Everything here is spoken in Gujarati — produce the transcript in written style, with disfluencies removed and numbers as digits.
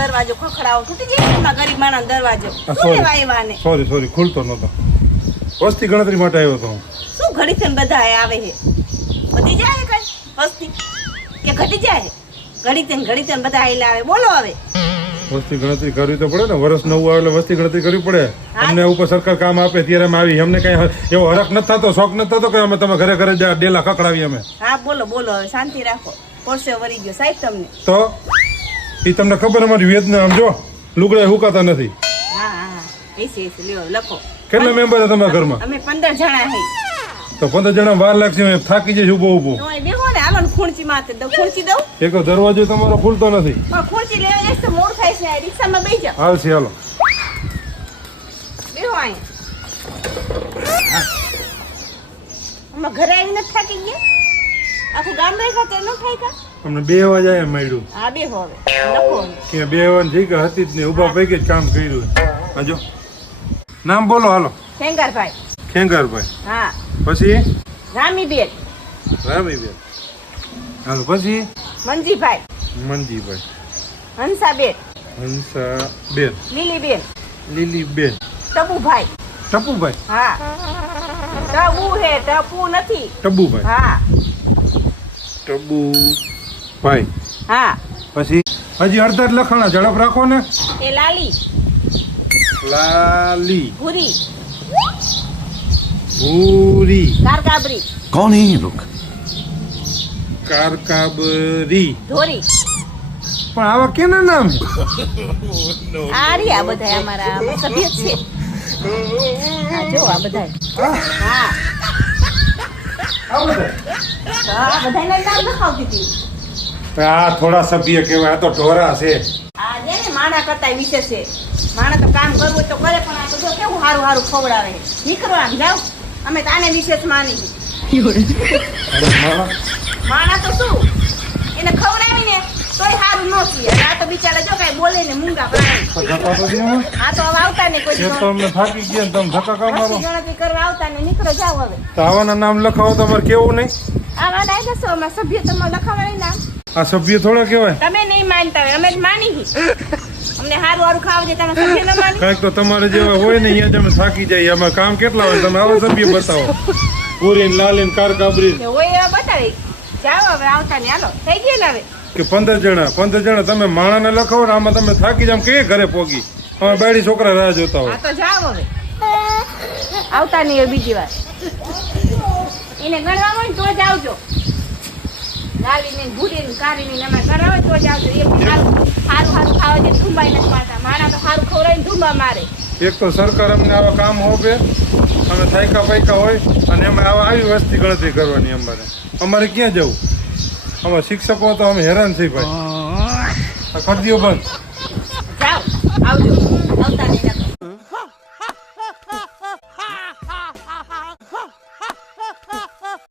દરવાજો ખખડાવો તૂટી જાય એમાં ગરીબ માણસ દરવાજો શું વાયવાને સોરી ખુલતો નતો વસ્તી ગણતરી માટે આવ્યો તો શું ઘડી થઈને બધા આવે છે વધી જાય કઈ વસ્તી કે ઘટી જાય ઘડી થઈને બધા આઈલા આવે બોલો હવે વસ્તી ગણતરી કરવી તો પડે ને વર્ષ નવું આવે એટલે વસ્તી ગણતરી કરવી પડે અમને ઉપર સરકાર કામ આપે ત્યારે અમે આવી અમને કઈ એવો હરખ નથી થતો શોખ નથી થતો કે અમે તમે ઘરે ડેલા ખકડાવી અમે હા બોલો હવે શાંતિ રાખો પરસે વરી ગયો સાહેબ તમને તો એ તમને ખબર અમારી વેદના આમ જો લુગડા હુકાતા નથી હા એસી લ્યો લખો કેટલા મેમ્બર છે તમારા ઘરમાં અમે 15 જણા હે તો 15 જણા વાર લાગશે થાકી જઈશ ઉભો તો દેખો ને હાલો ખુરચી માથે દઉં ખુરચી દઉં એક દરવાજો તમારો ખુલતો નથી ખુરચી લેવા જઈશ તો મોડ થાય છે રિક્ષામાં બેસી જાવ હાલશે હાલો બેહો અહીં અમે ઘરે આવીને થાકી ગયા આખું ગામ રેખા તે ન થાય કા અમને 2 વાગે આયા મળ્યું હા બેહો હવે લખો કે 2 વાગે જી કે હતી જ ને ઊભા પૈકી જ કામ કર્યું આજો નામ બોલો હાલો ખેંગારભાઈ ખેંગારભાઈ હા પછી રામીબેન હાલો પછી મંજીભાઈ હંસાબેન લીલીબેન ટબુભાઈ હા ટબુ હે ટપુ નથી ટબુભાઈ હા પછી હજી અડધા જ લખાણા ઝડપ રાખો ને એ લાલી ભૂરી કારકાબરી कौन है ये लोग કારકાબરી ધોરી પણ આવા કેના નામ છે આ રહ્યા બધા અમારા સભ્ય જ છે હા જો આ બધા હા બધાના નામ લખાવતી હતી આ થોડા સભ્ય કહેવાય આ તો ઢોરા છે આ જે ને માણા કરતા વિશે છે માણા તો કામ કરવું તો કરે પણ આ તો જો કેવું સારું ખવડાવે નીકળો આમ જાઓ અમે તો આને વિશેષ માની માણા તો શું એને ખવડાવીને તોય સારું ન પીએ આ તો બિચારા જો કઈ બોલે ને મૂંગા પ્રાણી આ તો હવે આવતા ને કોઈ તમને થાકી ગયા ને તમે ધક્કા કામ મારો ગણતરી કરવા આવતા ને નીકળો જાવ હવે તો આવાના નામ લખાવો તમારે કેવું નહીં આવા ડાયરા છો અમારા સભ્ય તમારે લખાવવાની નામ આ સભ્ય થોડા કહેવાય તમે નહીં માનતા હોય અમે જ માની અમને સારું ખાવ છે તમે સભ્ય ન માની કાંઈક તો તમારે જેવા હોય ને અહીંયા જ અમે થાકી જાય એમાં કામ કેટલા હોય તમે આવા સભ્ય બતાવો પૂરી લાલીન કારકાબરી હોય એવા બતાવી જાઓ હવે આવતા ને હાલો થઈ ગયા ને હવે કે 15 જણા તમે માણાને લખાવો ને આમાં તમે થાકી જાવ કે ઘરે પોગી અમારા બાયડી છોકરા રાહ જોતા હોય હા તો જાઓ હવે આવતા નહીં હવે બીજી વાર એને ગણવા હોય તો જ આવજો લાલીને ભૂરીને કારીને અમે કરાવે તો જ આવજો એક સારું ખાવા દે ધુંબાઈ નથી મારતા માણા તો સારું ખવડાવીને ધુંબા મારે એક તો સરકાર અમને આવા કામ હોપે અમે થાયકા પાયકા હોય અને એમાં આવી વસ્તી ગણતરી કરવાની અમારે ક્યાં જવું અમારા શિક્ષકો તો અમે હેરાન થઈ ભાઈ કરી દો બંધ જાઓ આવજો આવતા નહીં